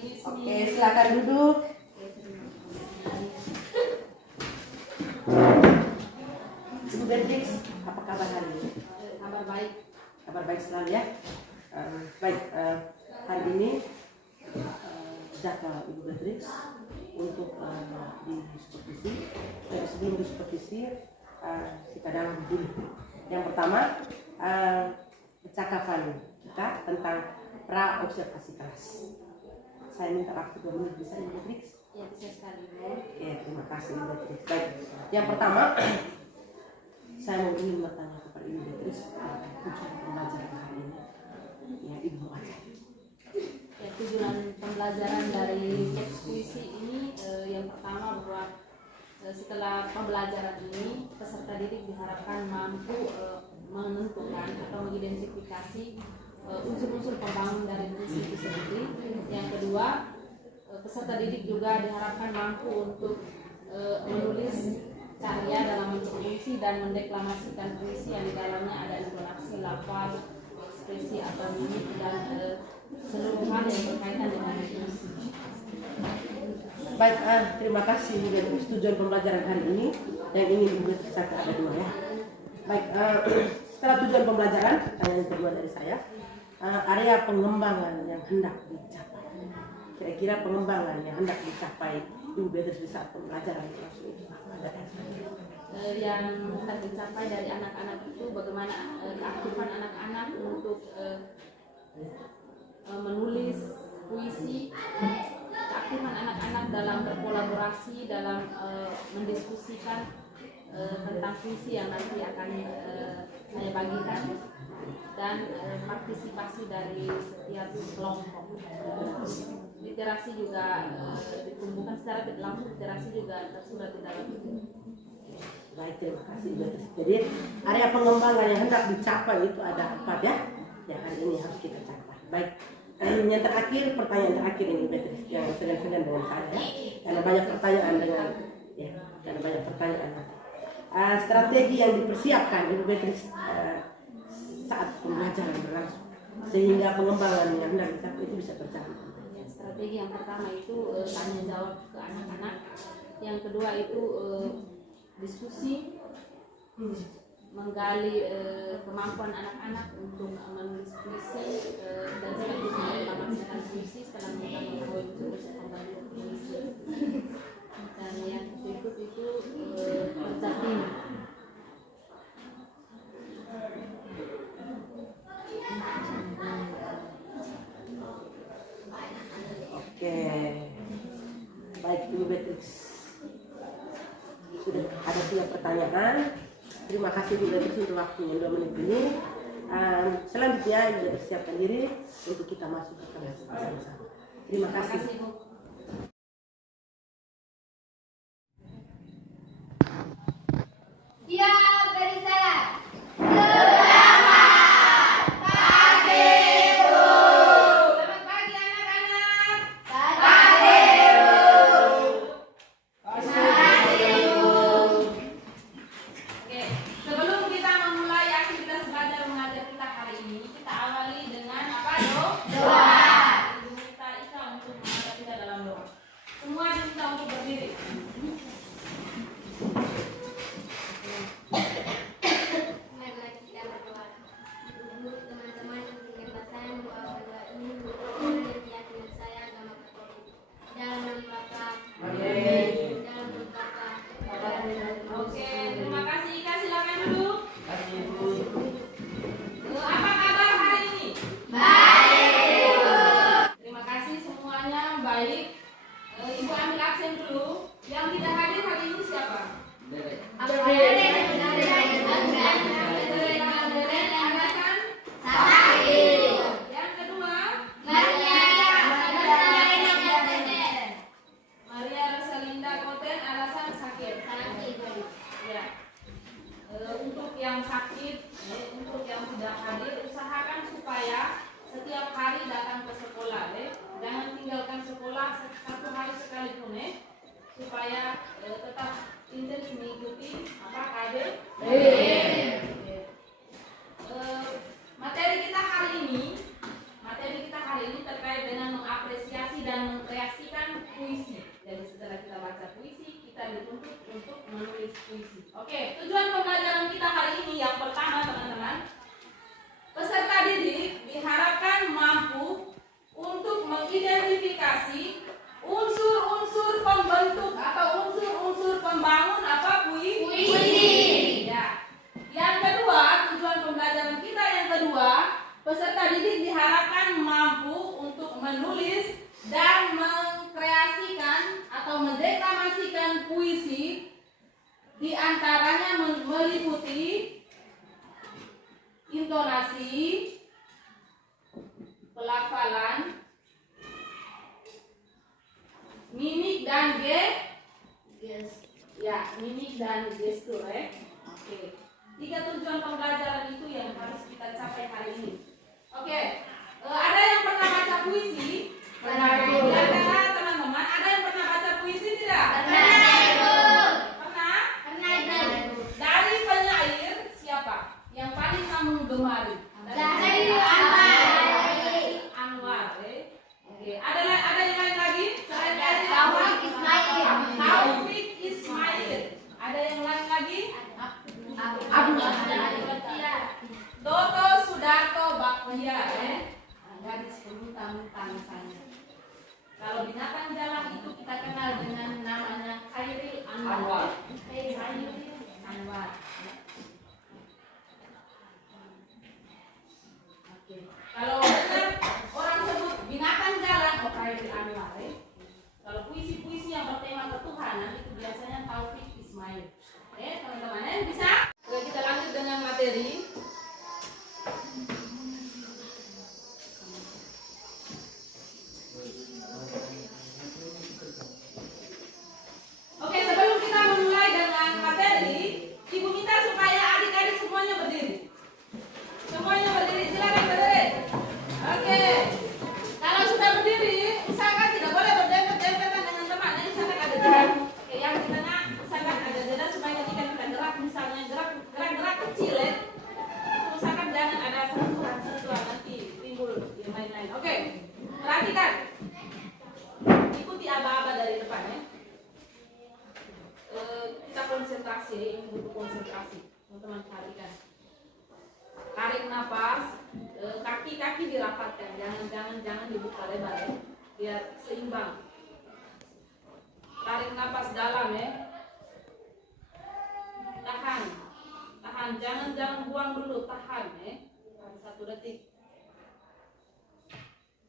di sini. Oke, silakan duduk. Ibu Beatrix, apa kabar hari ini? Kabar baik. Kabar baik selalu ya. Hari ini jadwal Ibu Beatrix untuk di supervisi. Sebelum di supervisi kita dalam begini. Yang pertama percakapan kita tentang pra observasi kelas. Saya minta waktu 2 menit, bisa Ibu Beatrix? Ya, bisa sekali. Ya, terima kasih Ibu Beatrix. Baik, yang pertama saya ingin bertanya kepada Ibu Beatrix tujuan pembelajaran hari ini. Ya, Ibu aja. Ya, tujuan pembelajaran dari teks puisi ini yang pertama bahwa setelah pembelajaran ini peserta didik diharapkan mampu menentukan atau mengidentifikasi unsur-unsur pembangun dari puisi itu sendiri. Yang kedua, peserta didik juga diharapkan mampu untuk menulis karya dalam bentuk puisi dan mendeklamasikan puisi yang di dalamnya ada intonasi, lafal, ekspresi atau mimik dan seluruh hal yang berkaitan dengan puisi. Baik, terima kasih dan tujuan pembelajaran hari ini. Yang ingin Ibu Beatrix ada 2 ya. Baik, setelah tujuan pembelajaran, pertanyaan kedua dari saya, area pengembangan yang hendak dicapai. Kira-kira pengembangan yang hendak dicapai Ibu Beatrix di saat pembelajaran langsung itu ada. Yang hendak dicapai dari anak-anak itu bagaimana keaktifan anak-anak untuk menulis puisi, keaktifan anak-anak dalam berkolaborasi, dalam mendiskusikan tentang puisi yang nanti akan saya bagikan, dan partisipasi dari setiap kelompok. Literasi juga ditumbuhkan secara tidak langsung, literasi juga tersurat di dalam itu. Baik, terima kasih. Jadi area pengembangan yang hendak dicapai itu ada 4 ya, yang hari ini harus kita capai. Baik, yang terakhir, pertanyaan terakhir ini Beatrix, yang segan-segan dengan saya ya, karena banyak pertanyaan strategi yang dipersiapkan Ibu Beatrix saat pembelajaran berlangsung sehingga pengembangan yang hendak dicapai itu bisa berjalan. Strategi yang pertama itu tanya jawab ke anak-anak, yang kedua itu diskusi, menggali kemampuan anak-anak untuk menulis puisi dan sekaligus mengembangkan puisi setelah mengetahui poin untuk membantu puisi. Dan yang berikut itu kerja tim. Oke, baik Ibu Beatrix, sudah ada 3 pertanyaan. Terima kasih Ibu Beatrix untuk waktunya 2 menit ini. Selanjutnya Ibu Beatrix siapkan diri untuk kita masuk ke kelas bersama-sama. Terima kasih. Siap, barisan. Untuk yang tidak hadir, usahakan supaya setiap hari datang ke sekolah, jangan tinggalkan sekolah 1 hari sekalipun, supaya tetap intens mengikuti apa KD. Materi kita hari ini terkait dengan mengapresiasi dan puisi. Oke, tujuan pembelajaran kita hari ini yang pertama teman-teman, peserta didik diharapkan mampu untuk mengidentifikasi unsur-unsur pembentuk atau unsur-unsur pembangun apa puisi. Ya. Yang kedua, tujuan pembelajaran kita yang kedua, peserta didik diharapkan mampu untuk menulis dan mengkreasikan atau mendeklamasikan puisi, di antaranya meliputi intonasi, pelafalan, mimik dan mimik dan gestur. Oke. 3 tujuan pembelajaran itu yang harus kita capai hari ini. Oke. Ada yang pernah baca puisi? Pernah. Di antara teman-teman ada yang pernah baca puisi tidak? Pernah. Pernah? Pernah. Dari penyair siapa yang paling kamu gemari? Zahir Anwar. Anwar. Oke. Ada yang lain lagi? Selain dari Taufik Ismail. Taufik Ismail. Ada yang lain lagi? Toto Sudarto Baktia. Gadis pemuta-muta misalnya. Kalau binatang jalan itu kita kenal dengan namanya Khairil Anwar. Khairil Anwar. Oke. Kalau benar orang sebut binatang jalan, oh Khairil Anwar. Kalau puisi-puisi yang bertema ketuhanan itu biasanya Taufik Ismail. Teman-teman, bisa? Oke, kita lanjut dengan materi. Oke, sebelum kita memulai dengan materi, Ibu minta supaya adik-adik semuanya berdiri. Semuanya berdiri, silakan berdiri. Oke. Kalau sudah berdiri, usahakan tidak boleh berdempet-dempetan dengan teman. Ini usahakan ada jeda. Oke, yang di tengah usahakan ada jeda supaya ketika kita gerak, misalnya gerak kecil ya. Usahakan jangan ada sentuhan nanti timbul yang lain-lain. Oke. Perhatikan. Ikuti aba-aba dari depan ya. Kita konsentrasi, ini butuh konsentrasi. Teman-teman perhatikan. Tarik nafas, kaki-kaki dirapatkan, jangan dibuka lebar ya, biar seimbang. Tarik nafas dalam ya. Tahan, jangan buang dulu, tahan ya. 1 detik.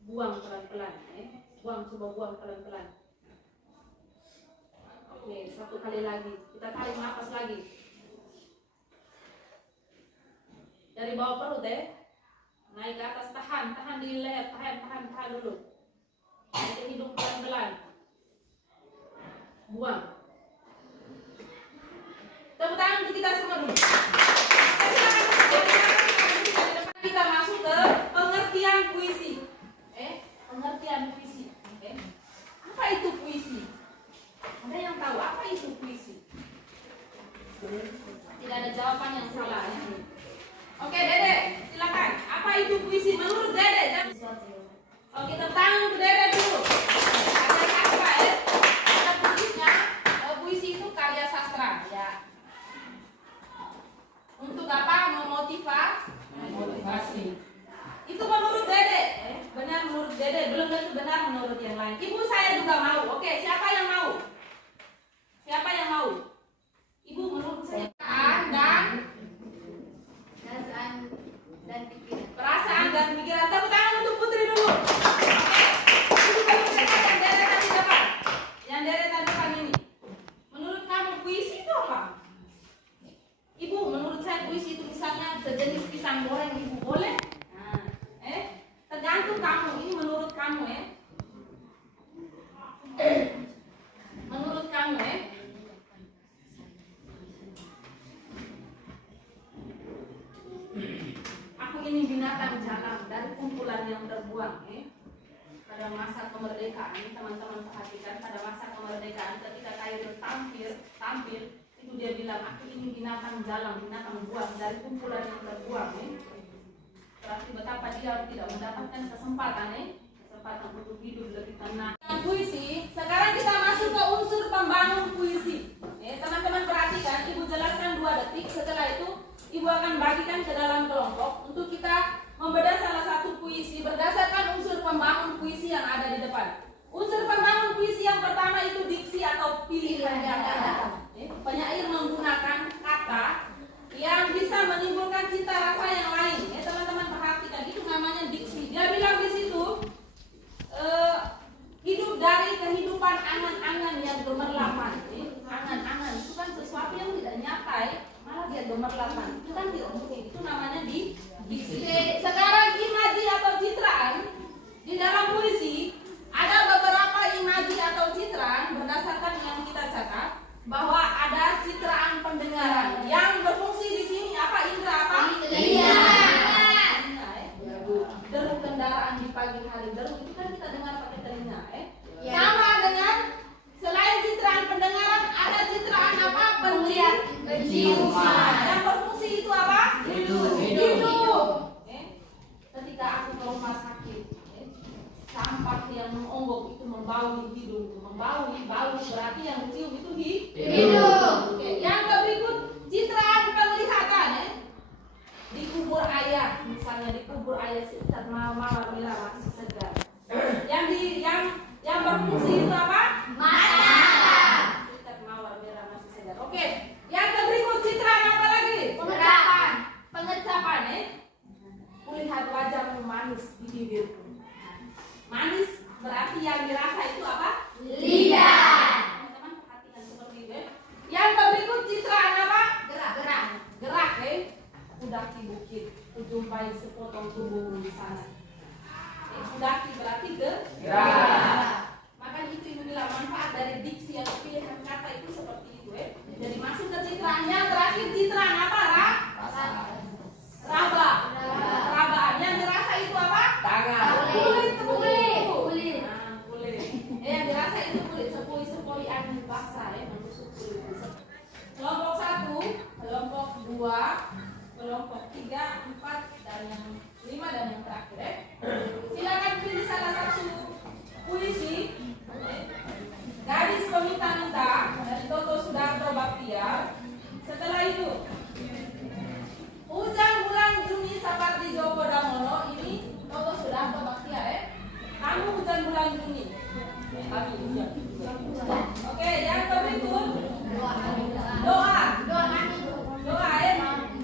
Buang pelan-pelan ya. Coba buang pelan-pelan. Oke, 1 kali lagi. Kita tarik nafas lagi. Dari bawah perut ya. Naik ke atas, tahan di leher, tahan dulu. Naik ke hidung pelan-pelan. Buang. Tepuk tangan untuk kita semua dulu. Kita masuk ke pengertian puisi. Pengertian puisi. Apa itu puisi? Ada yang tahu apa itu puisi? Tidak ada jawaban yang salah ya. Oke, Dede, silakan. Apa itu puisi menurut Dede? Oke, tepuk tangan untuk Dede dulu. Ada sastra ya. Ada puisinya. Puisi itu karya sastra ya. Untuk apa? Memotivasi. Itu menurut Dede. Benar menurut Dede, belum tentu benar menurut yang lain. Ibu saya juga mau. Oke, siapa yang mau? Siapa yang mau? Ibu menurut saya perasaan dan pikiran. Tepuk tangan untuk Putri dulu. Oke. Ibu perhatikan yang deretan di depan. Yang deretan depan ini. Menurut kamu puisi itu apa? Ibu, menurut saya puisi itu misalnya sejenis pisang goreng. Ibu boleh? Nah, tergantung kamu. Ini menurut kamu ya. Menurut kamu ya. Aku ini binatang jalan dari kumpulan yang terbuang pada masa kemerdekaan. Teman-teman perhatikan, pada masa kemerdekaan ketika Khairil tampil itu dia bilang, aku ini binatang jalan, binatang buang dari kumpulan yang terbuang. Berarti betapa dia tidak mendapatkan kesempatan untuk hidup lebih tenang. Puisi, sekarang kita masuk ke unsur pembangun puisi. Teman-teman perhatikan, Ibu dibagikan ke dalam kelompok untuk kita membedah salah satu puisi berdasarkan unsur pembangun puisi yang ada di depan. Unsur pembangun puisi yang pertama itu diksi atau pilihan kata. Penyair menggunakan kata yang bisa menimbulkan cita rasa yang lain. Teman-teman perhatikan, itu namanya diksi. Dia bilang di situ hidup dari kehidupan angan-angan yang gemerlapan. Angan-angan itu kan sesuatu yang tidak nyata, malah dia gemerlapan. Itu kan diomongin, itu namanya diksi. Sekarang imaji atau citraan di dalam puisi ada beberapa imaji atau citraan berdasarkan yang kita catat bahwa ada citraan pendengaran yang berfungsi di sini apa indra apa? Iya. Deru kendaraan di pagi hari, deru itu kan kita dengar pakai telinga, Ya. Sama dengan selain citraan pendengaran ada citraan apa? Penciuman. Yang berfungsi itu apa? Hidung. Ketika aku ke rumah sakit, sampah yang mengonggok itu membau di hidung, bau berarti yang mencium itu Hidung. Oke, yang berikut citraan penglihatan di kubur ayah, misalnya di kubur ayah sekitar mawar merah masih segar. Yang berfungsi itu apa? Mata. Sekitar mawar merah masih segar. Oke, yang berikut citraan apa lagi? Pengecapan kulihat wajahmu manis di bibirku. Manis berarti yang dirasa itu apa? Lidah. Teman-teman perhatikan seperti itu. Yang berikut citraan apa? Gerak. Kudaki bukit, kujumpai sepotong tubuhmu di sana. Kudaki berarti gerak. Maka itu ibu bilang manfaat dari diksi atau pilihan kata itu seperti itu. Jadi masuk ke citraan. Yang terakhir citraan apa? Raba. Yang dirasa itu apa? Tangan. Kulit. Kulit. Kulit. Yang dirasa itu kulit. Sepoi angin basah menusuk kulit. Kelompok 1, kelompok 2, kelompok 3, 4 dan yang 5 dan yang terakhir. Silakan pilih salah satu puisi. Gadis Peminta-Minta dari Toto Sudarto Baktiar. Setelah itu Hujan Bulan Juni Sapardi Djoko Damono, ini Toto Sudarto Baktiar. Kamu Hujan Bulan Juni. Kami hujan. Oke, yang berikut doa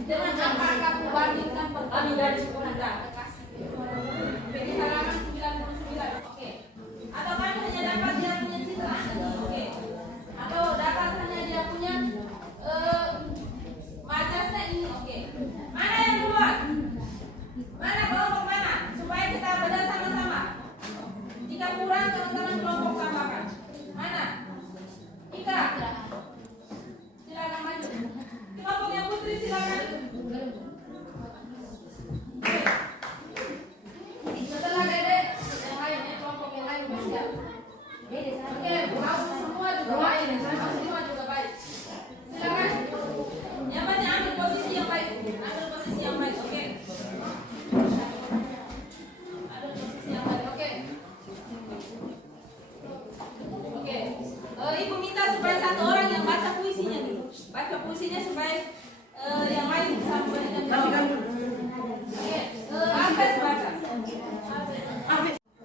dengan apa kamu bandingkan kami gadis peminta. Oke, di halaman 99. Oke. Atau kami hanya dapat dia punya citraan. Oke. Atau dapat hanya dia punya majasnya ini. Oke. Mana yang duluan? Mana kelompok mana? Supaya kita bedah sama-sama. Jika kurang teman-teman kelompok tambahkan. Mana? Ika. Silakan maju. Kelompok yang putri silakan. Setelah Dede yang lain kelompok yang lain siap. Oke, kamu semua juga baik. Semua juga baik. Silakan. Yang penting ambil posisi yang baik. Oke. Ambil posisi yang baik. Oke. Ibu minta supaya satu orang yang baca puisinya dulu. Baca puisinya supaya yang lain bisa membacakan. Oke. Hafiz baca.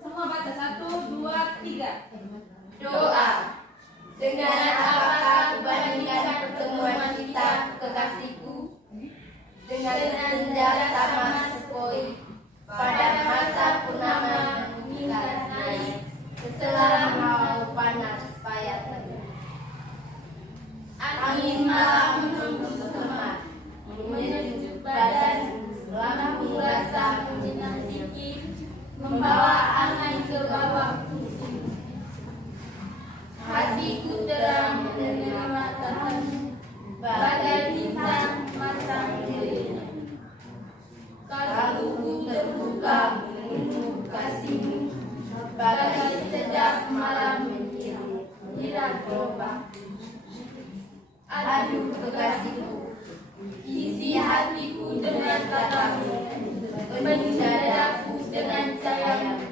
Semua baca 1, 2, 3. Doa. Dengan apakah kubandingkan pertemuan kita, kekasihku, dengan senja sama sepoi pada masa purnama meningkat naik setelah mau panas payah teduh. Angin malam menembus teman, menyejuk badan, lampu rasa menyenang sikit, membawa angin ke bawah pusing. Hatiku terang menerima matahari, bagai bintang masang dirinya. Kalbuku terbuka menunggu kasihmu, bagai sedap malam menyiram gelombang. Aduh kekasihku, isi hatiku dengan katamu, penuh dadaku dengan cahayamu.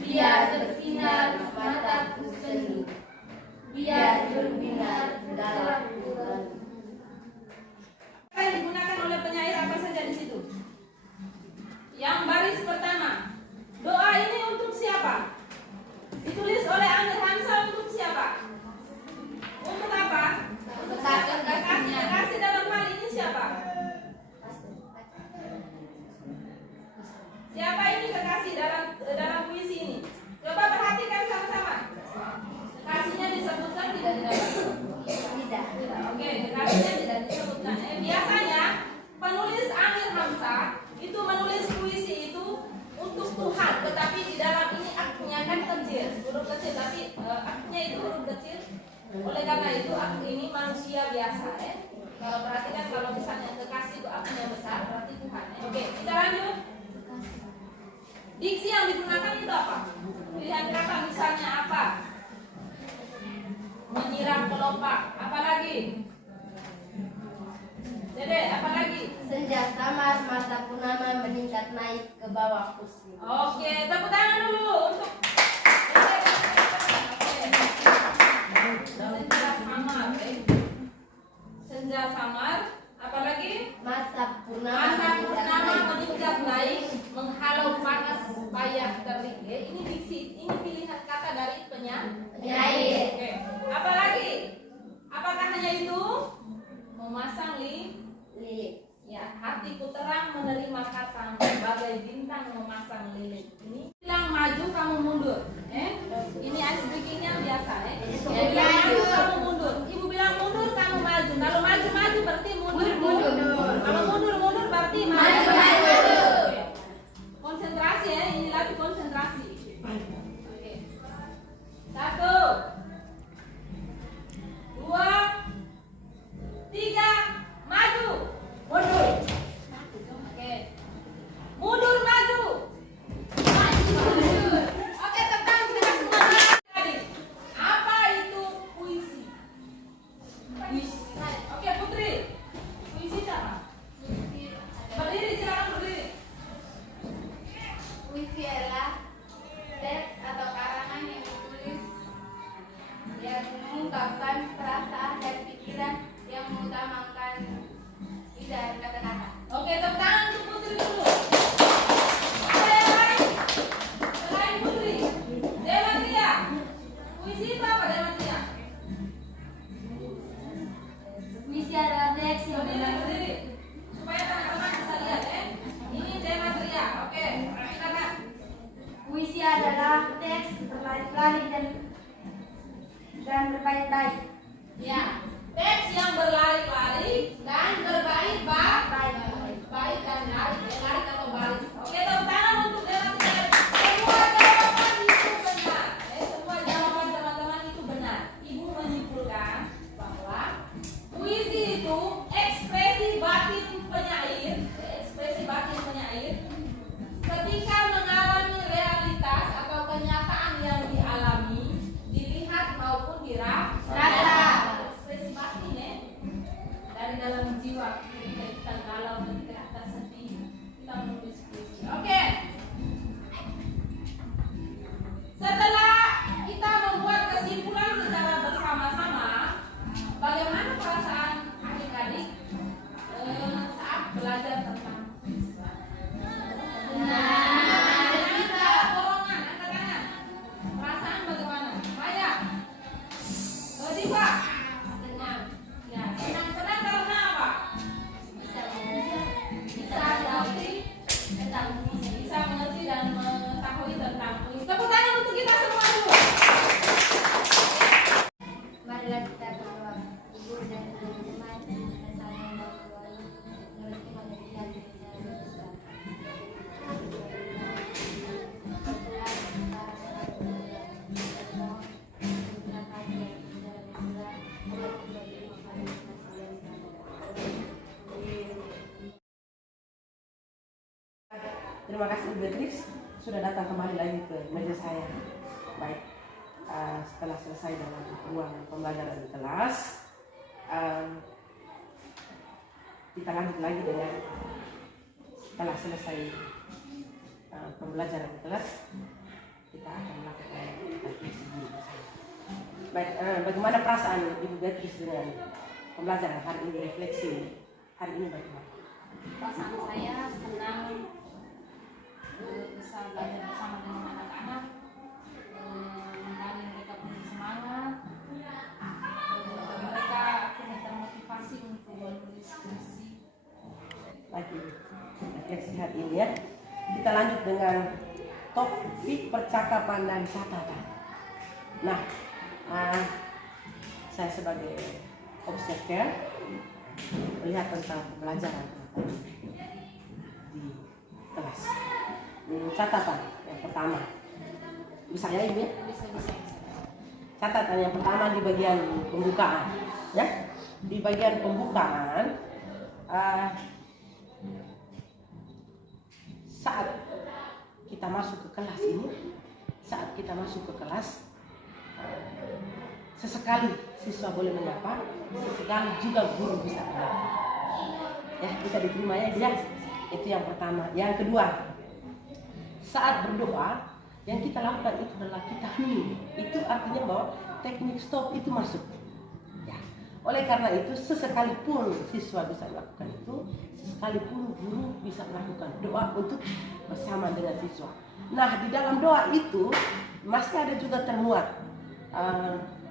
Biar bersinar mataku senu, biar berbinar dalam bulan. Yang digunakan oleh penyair apa karena itu aku ini manusia biasa ya. Kalau perhatikan kalau misalnya kekasih itu akunya besar berarti Tuhan ya. Oke, kita lanjut. Diksi yang digunakan itu apa? Pilihan kata misalnya apa? Menyiram kelopak. Apa lagi? Dede, apa lagi? Senja samar, masa purnama meningkat naik ke bawah pusing. Oke, tepuk tangan dulu untuk senja samar. Senja samar. Apa lagi? Masa purnama Meningkat naik, menghalau panas payah terik. Ini diksi, ini pilihan kata dari penyair. Oke. Apa lagi? Apakah hanya itu? Memasang Lilin. ya, hatiku terang menerima kata bagai bintang memasang lilin. Ini bilang maju kamu mundur. Ini ice breakingnya biasa Ibu bilang maju kamu mundur. Ibu bilang mundur kamu maju. Kalau maju berarti mundur. Kalau mundur berarti maju. Oke. Konsentrasi ini lagi konsentrasi. Oke. 1 2 3 maju. Mundur. Oke. Mundur maju. Oke, tekan kita semua tadi. Apa itu puisi? Puisi. Oke, Putri. Puisi apa? Berdiri, silakan berdiri. Puisi adalah teks atau karangan yang ditulis yang mengungkapkan perasaan dan pikiran yang mengutamakan tidak kata-kata. Oke, tepuk tangan untuk Putri dulu. Oke, yang lain. Selain Putri. Dematria. Puisi itu apa, Dematria? Puisi adalah teks yang Berdiri. Supaya teman-teman bisa lihat Ini Dematria. Oke, perhatikan. Puisi adalah teks berlari-lari dan berbaik-baik. Ya, teks yang berlari-lari dan berbaik-baik. Baik dan lari, lari atau baris. Oke, tepuk tangan untuk Dematria. Semua jawaban itu benar. Semua jawaban teman-teman itu benar. Ibu menyimpulkan bahwa puisi itu ekspresi batin penyair, ketika mengalami realitas atau kenyataan yang dialami, dilihat maupun dirasa. Ekspresi batin dari dalam jiwa. Ketika kita galau, ketika kita sedih, kita menulis puisi. Oke. Setelah kita membuat kesimpulan secara bersama-sama, bagaimana perasaan adik-adik saat belajar tentang puisi? Kita golongan, angkat tangan. Perasaan bagaimana? Maya, Diva. Senang. Ya, senang karena apa? Bisa mengerti dan mengetahui tentang puisi. Tepuk tangan untuk kita semua dulu. Marilah kita berdoa. Ibu dan teman-teman dan saling berdoa. Mengerti pengertian Indonesia. Terima kasih Ibu Beatrix sudah datang kembali lagi ke meja saya. Baik, setelah selesai dengan ruang pembelajaran di kelas, kita lanjut lagi dengan setelah selesai pembelajaran di kelas, kita akan melakukan refleksi diri bersama. Baik, bagaimana perasaan Ibu Beatrix dengan pembelajaran hari ini, refleksi hari ini bagaimana? Perasaan saya senang bisa belajar bersama dengan anak-anak, menggali mereka punya semangat, mereka akhirnya termotivasi untuk menulis puisi. Lagi refleksi hari ini ya. Kita lanjut dengan topik percakapan dan catatan. Nah, saya sebagai observer melihat tentang pembelajaran di kelas. Catatan yang pertama, bisa ya Ibu ya? Bisa. catatan yang pertama di bagian pembukaan, ya. Di bagian pembukaan, saat kita masuk ke kelas ini, sesekali siswa boleh menyapa, sesekali juga guru bisa menyapa. Ya, bisa diterima ya, ya. Itu yang pertama. Yang kedua, saat berdoa yang kita lakukan itu adalah kita hening. Itu artinya bahwa teknik stop itu masuk. Ya. Oleh karena itu, sesekalipun siswa bisa melakukan itu, sesekalipun guru bisa melakukan doa untuk bersama dengan siswa. Nah, di dalam doa itu masih ada juga termuat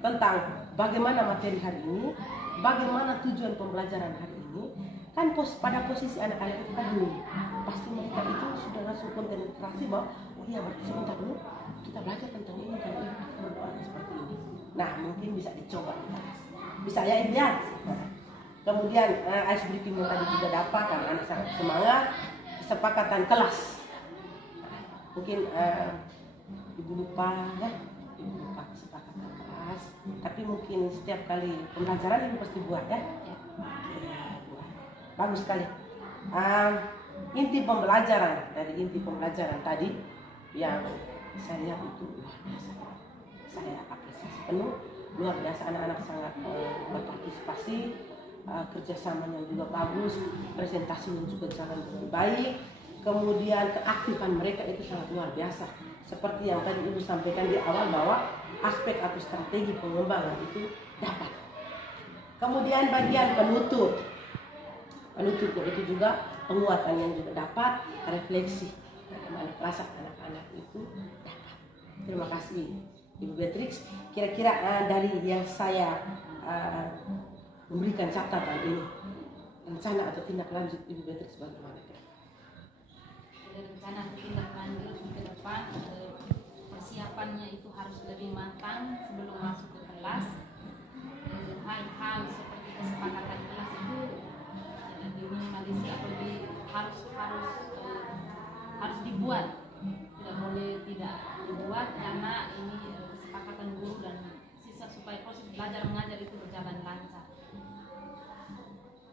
tentang bagaimana materi hari ini, bagaimana tujuan pembelajaran hari ini. Kan pada posisi anak-anak itu kan dulu, pasti mereka itu sudah langsung konsentrasi bahwa oh iya, sebentar dulu kita belajar tentang ini dan ini berdoa seperti ini. Nah, mungkin bisa dicoba, bisa ya ini ya. Kemudian ice breaking tadi juga dapat, anak-anak sangat semangat. Kesepakatan kelas, mungkin ibu lupa ya, ibu lupa kesepakatan kelas, tapi mungkin setiap kali pembelajaran ibu pasti buat ya. Bagus sekali. Inti pembelajaran tadi yang saya lihat itu luar biasa. Saya apresiasi penuh, luar biasa, anak-anak sangat berpartisipasi, kerjasamanya juga bagus, presentasinya juga jalan dengan baik, kemudian keaktifan mereka itu sangat luar biasa. Seperti yang tadi ibu sampaikan di awal bahwa aspek atau strategi pengembangan itu dapat. Kemudian bagian penutupnya itu juga penguatan yang juga dapat, refleksi bagaimana perasaan anak-anak itu dapat. Terima kasih Ibu Beatrix. Kira-kira dari yang saya memberikan catatan ini, rencana atau tindak lanjut Ibu Beatrix bagaimana? Rencana atau tindak lanjut ke depan, persiapannya itu harus lebih matang sebelum masuk ke kelas. Hal-hal seperti kesepakatan kelas itu diminimalisir atau harus dibuat, tidak boleh tidak dibuat karena ini kesepakatan guru dan siswa supaya proses belajar mengajar itu berjalan lancar.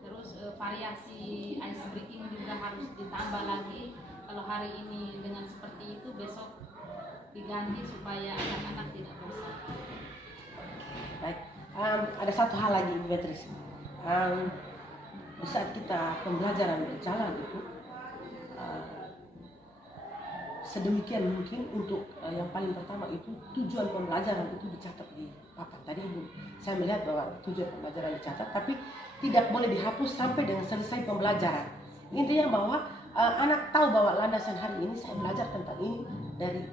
Terus variasi ice breaking juga harus ditambah lagi. Kalau hari ini dengan seperti itu, besok diganti supaya anak-anak tidak bosan. Baik, ada satu hal lagi Ibu Beatrix. Di saat kita pembelajaran berjalan itu sedemikian mungkin untuk yang paling pertama itu tujuan pembelajaran itu dicatat di papan. Tadi Ibu, saya melihat bahwa tujuan pembelajaran dicatat, tapi tidak boleh dihapus sampai dengan selesai pembelajaran. Intinya bahwa anak tahu bahwa landasan hari ini saya belajar tentang ini dari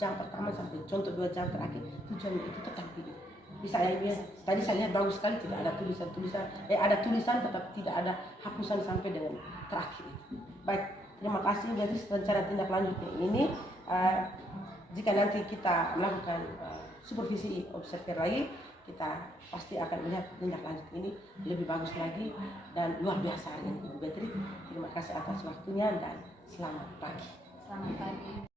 jam pertama sampai contoh 2 jam terakhir, tujuannya itu tetap hidup. Bisa ya, tadi saya lihat bagus sekali, tidak ada tulisan-tulisan, ada tulisan tetap tidak ada hapusan sampai dengan terakhir. Baik, terima kasih. Jadi rencana tindak lanjutnya ini, jika nanti kita melakukan supervisi observer lagi, kita pasti akan melihat tindak lanjut ini lebih bagus lagi dan luar biasa hari ini Ibu Beatrix. Terima kasih atas waktunya dan selamat pagi. Selamat pagi.